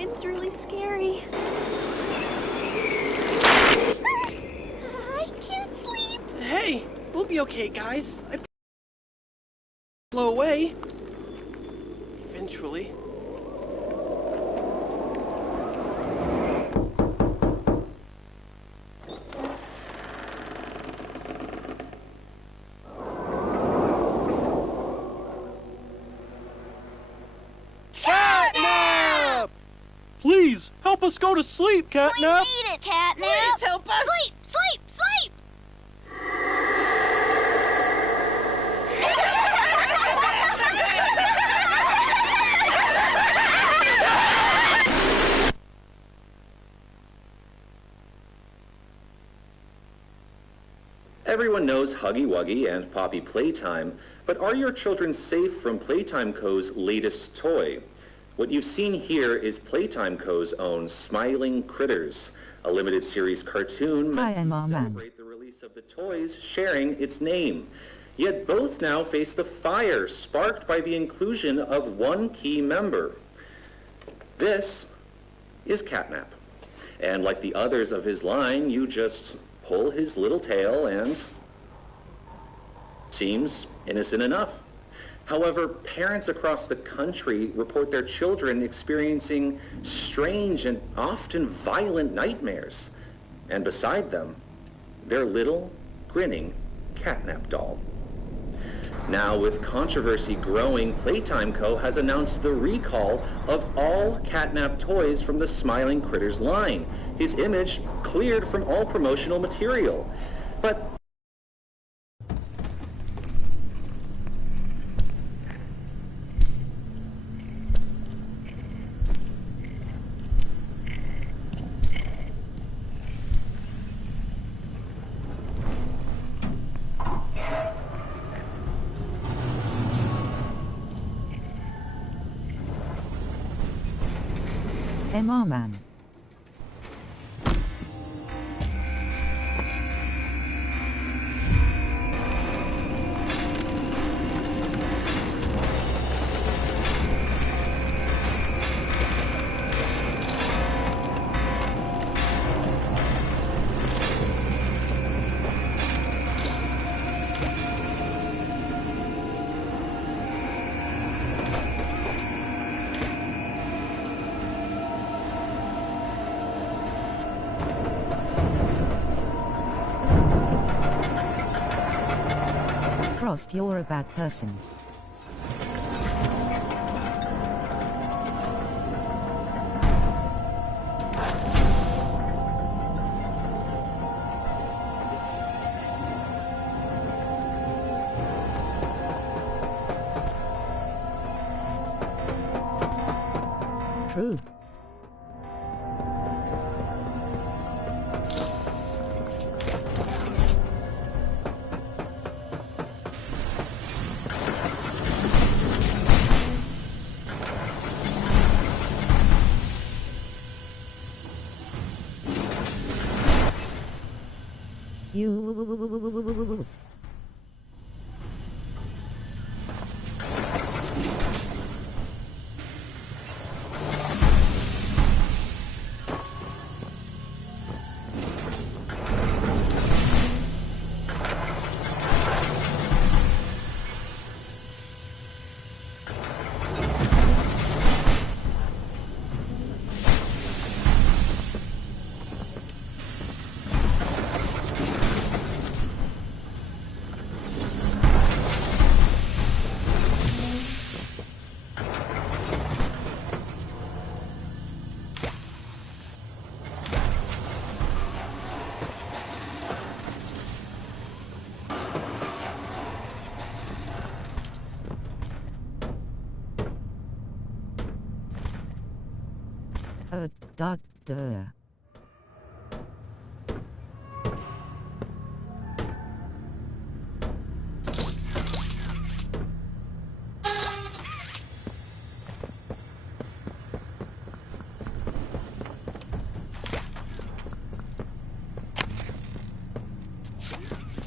it's really scary. I can't sleep. Hey, we'll be okay, guys. I blow away. Eventually. Catnap! Please, help us go to sleep, Catnap! We need it, Catnap! Please help us! Sleep! Sleep! Sleep! Everyone knows Huggy Wuggy and Poppy Playtime, but are your children safe from Playtime Co.'s latest toy? What you've seen here is Playtime Co.'s own Smiling Critters, a limited series cartoon meant to celebrate the release of the toys sharing its name. Yet both now face the fire sparked by the inclusion of one key member. This is Catnap. And like the others of his line, you just pull his little tail and seems innocent enough. However, parents across the country report their children experiencing strange and often violent nightmares. And beside them, their little, grinning Catnap doll. Now, with controversy growing, Playtime Co. has announced the recall of all Catnap toys from the Smiling Critters line. His image cleared from all promotional material. But MR Man. Frost, you're a bad person. True. You. Doctor.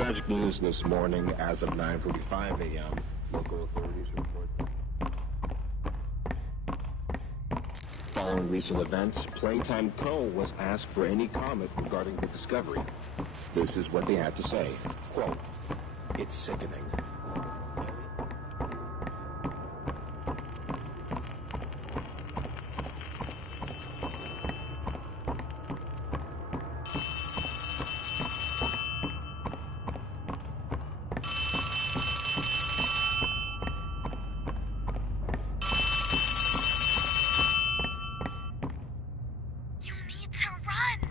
Tragic news this morning as of 9:45 a.m. Local authorities report following recent events, Playtime Co. was asked for any comment regarding the discovery. This is what they had to say. Quote, "It's sickening." You need to run.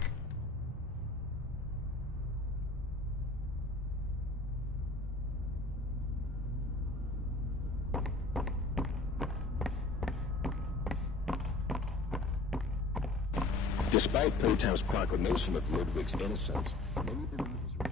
Despite Playtime's proclamation of Ludwig's innocence, many believe his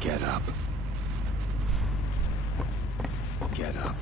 Get up. Get up.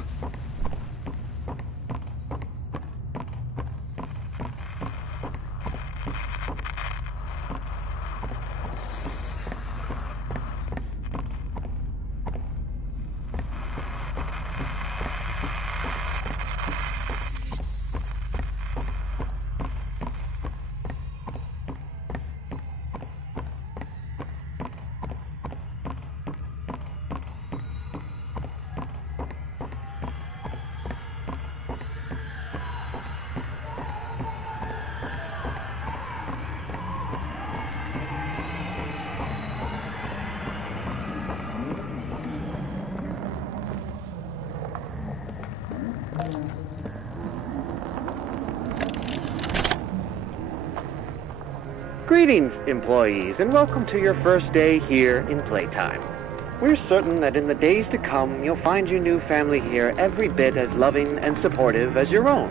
Greetings, employees, and welcome to your first day here in Playtime. We're certain that in the days to come, you'll find your new family here every bit as loving and supportive as your own.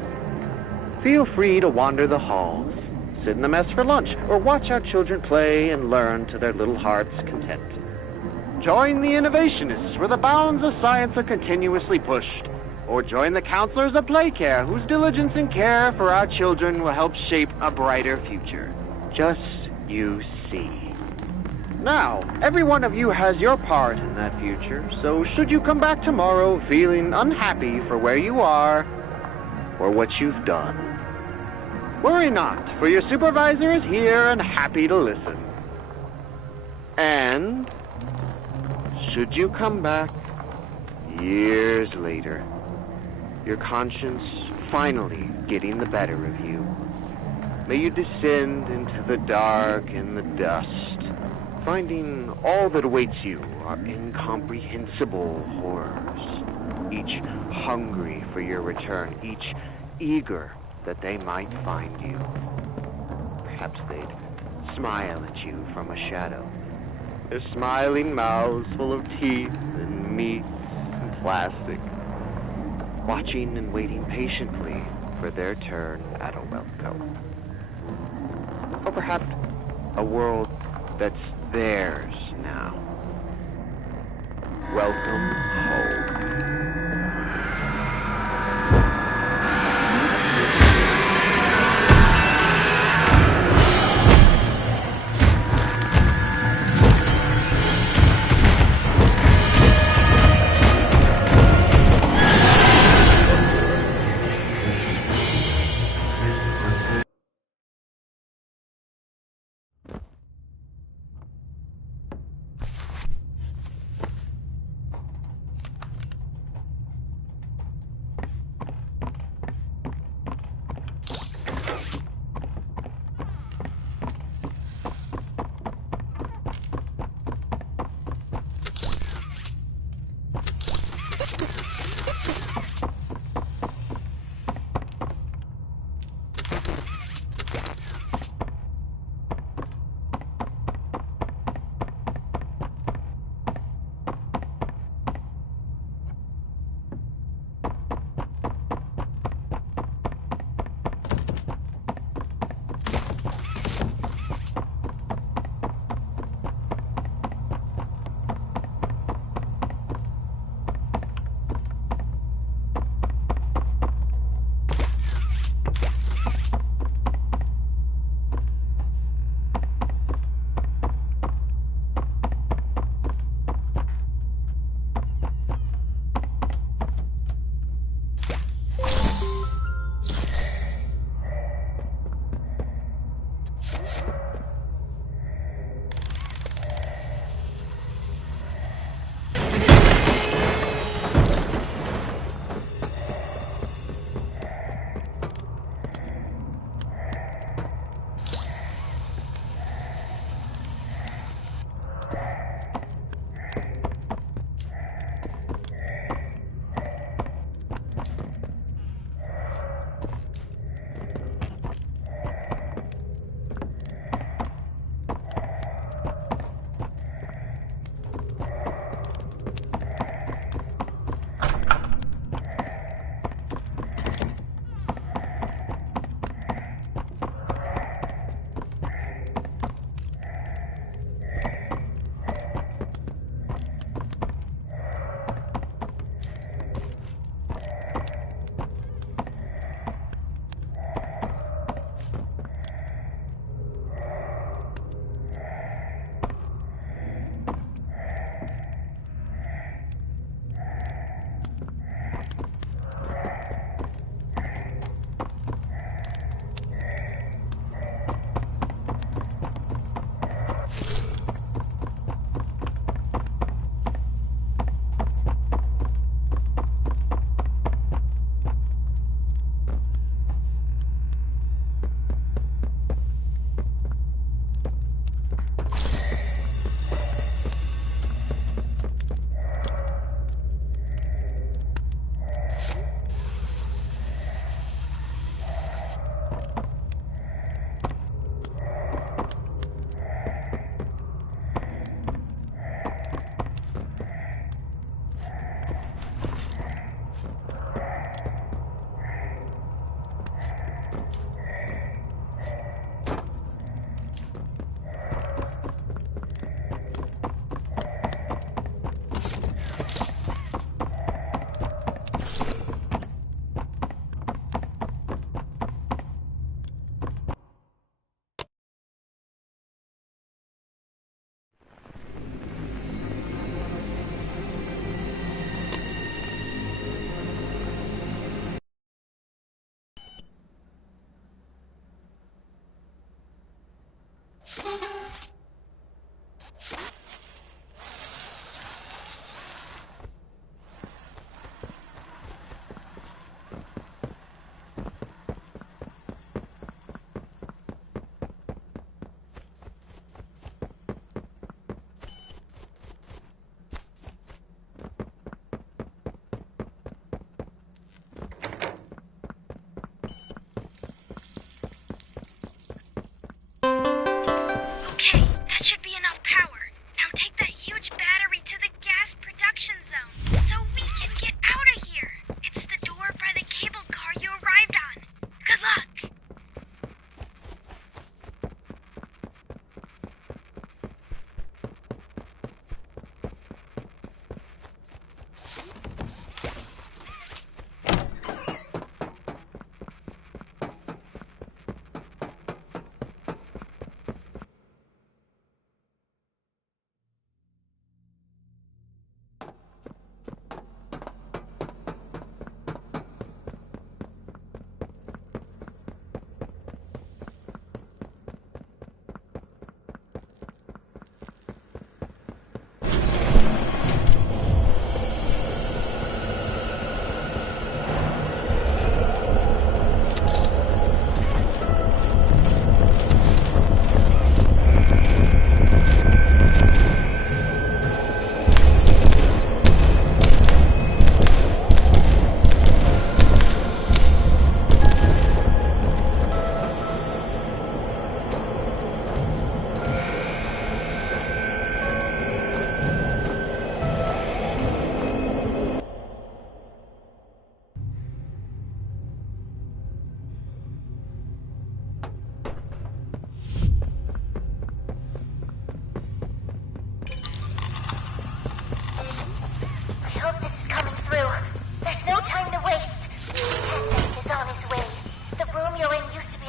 Feel free to wander the halls, sit in the mess for lunch, or watch our children play and learn to their little hearts' content. Join the innovationists where the bounds of science are continuously pushed. Or join the counselors of Playcare whose diligence and care for our children will help shape a brighter future. Just you see. Now, every one of you has your part in that future, so should you come back tomorrow feeling unhappy for where you are or what you've done, worry not, for your supervisor is here and happy to listen. And should you come back years later, your conscience finally getting the better of you, may you descend into the dark and the dust, finding all that awaits you are incomprehensible horrors, each hungry for your return, each eager that they might find you. Perhaps they'd smile at you from a shadow, their smiling mouths full of teeth and meat and plastic, watching and waiting patiently for their turn at a welcome. Or perhaps a world that's theirs now. Welcome home.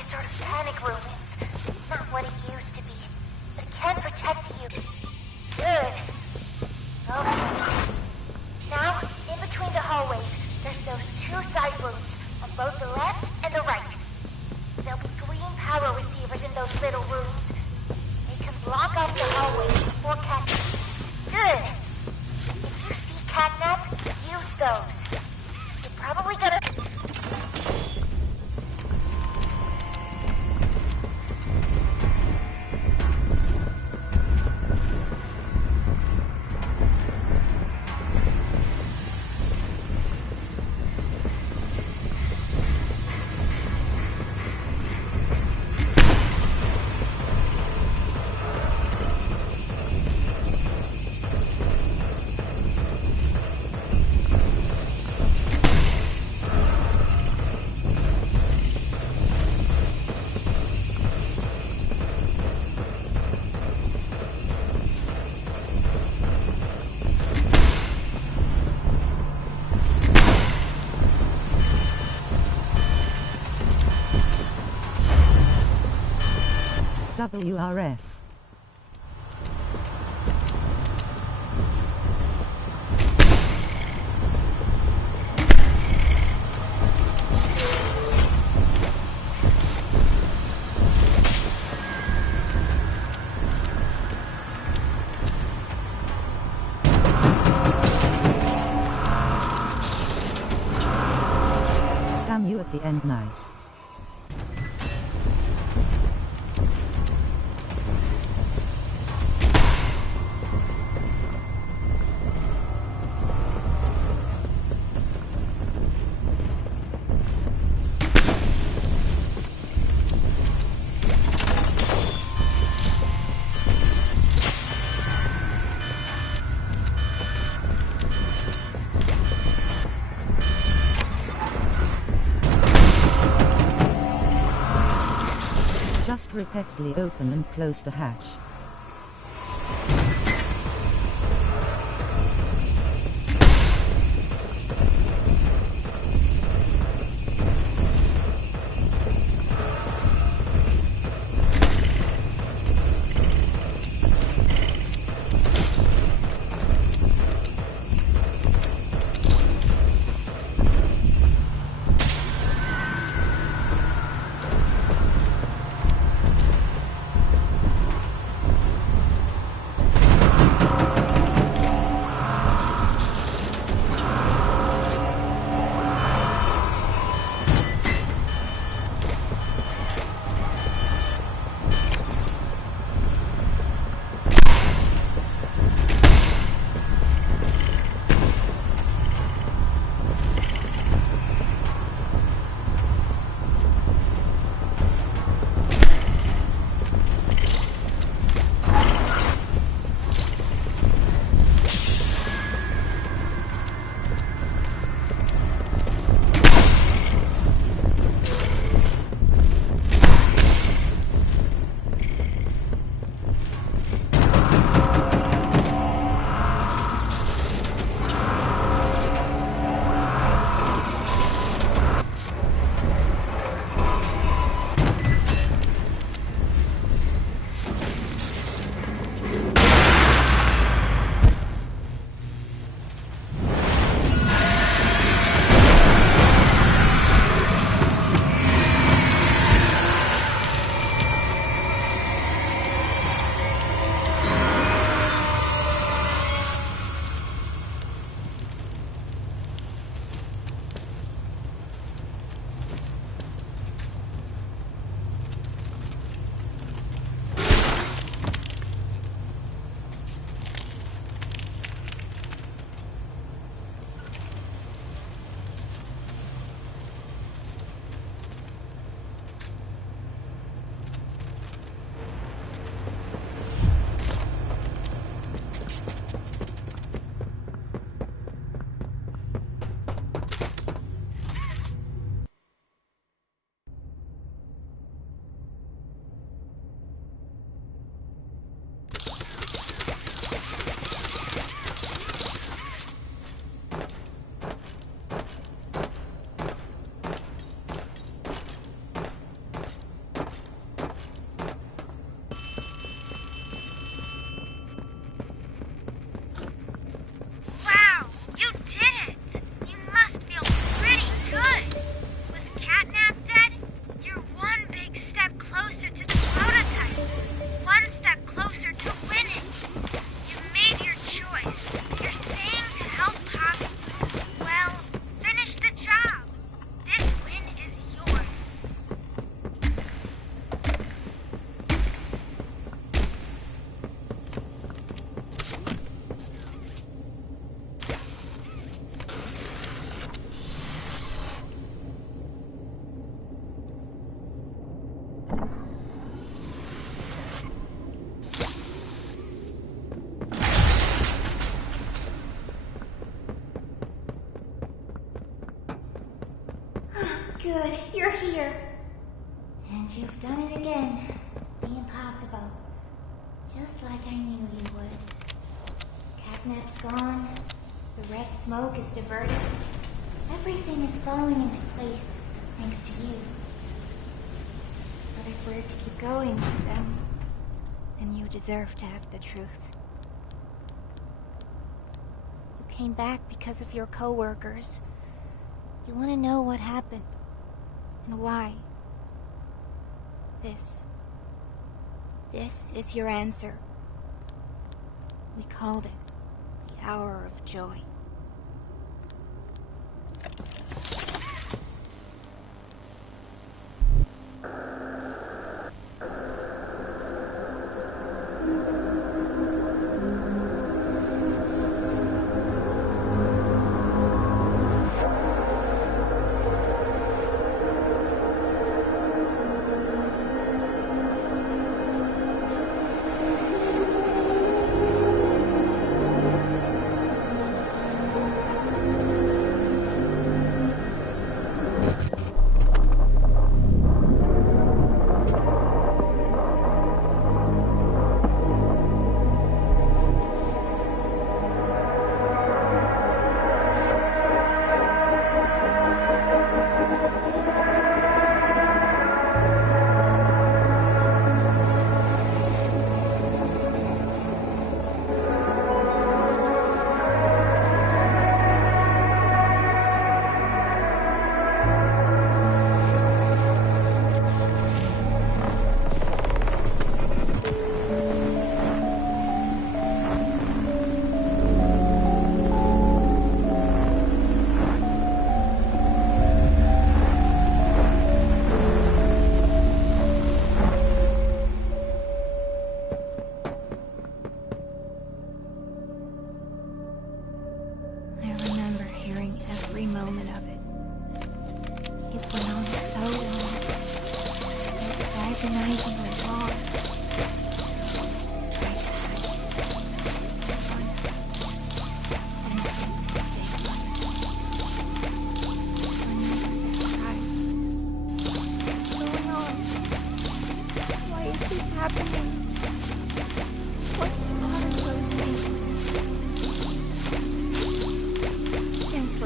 sort of panic room. It's not what it used to be, but it can protect you. Good. Okay. Now, in between the hallways, there's those two side rooms, on both the left and the right. There'll be green power receivers in those little rooms. They can block off the hallways before Good. If you see catnap, use those. You're probably gonna... WRF. Damn you at the end, nice. Just repeatedly open and close the hatch. Good, you're here. And you've done it again. The impossible. Just like I knew you would. Catnap's gone. The red smoke is diverted. Everything is falling into place, thanks to you. But if we're to keep going with them, then you deserve to have the truth. You came back because of your co-workers. You want to know what happened, and why. This is your answer. We called it the Hour of Joy.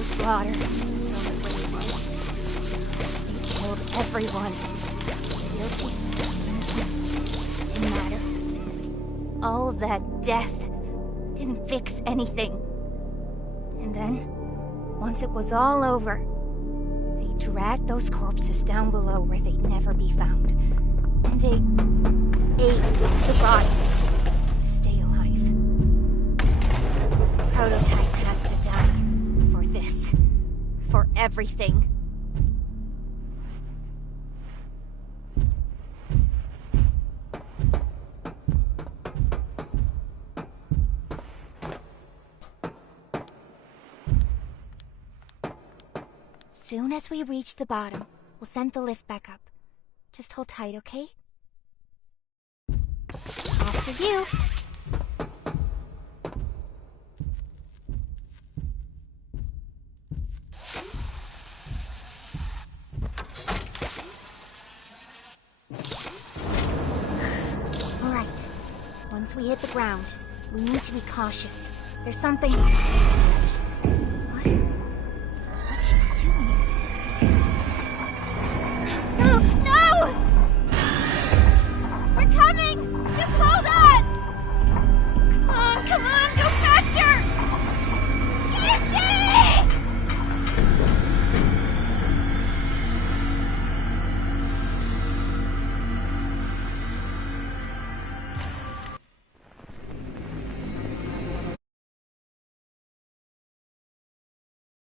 Slaughter. That's all it really was. They killed everyone. Guilty, innocent, didn't matter. All of that death didn't fix anything. And then, once it was all over, they dragged those corpses down below where they'd never be found. And they ate the bodies to stay alive. Prototype has to die. This. For everything. Soon as we reach the bottom, we'll send the lift back up. Just hold tight, okay? After you. Once we hit the ground, we need to be cautious. There's something...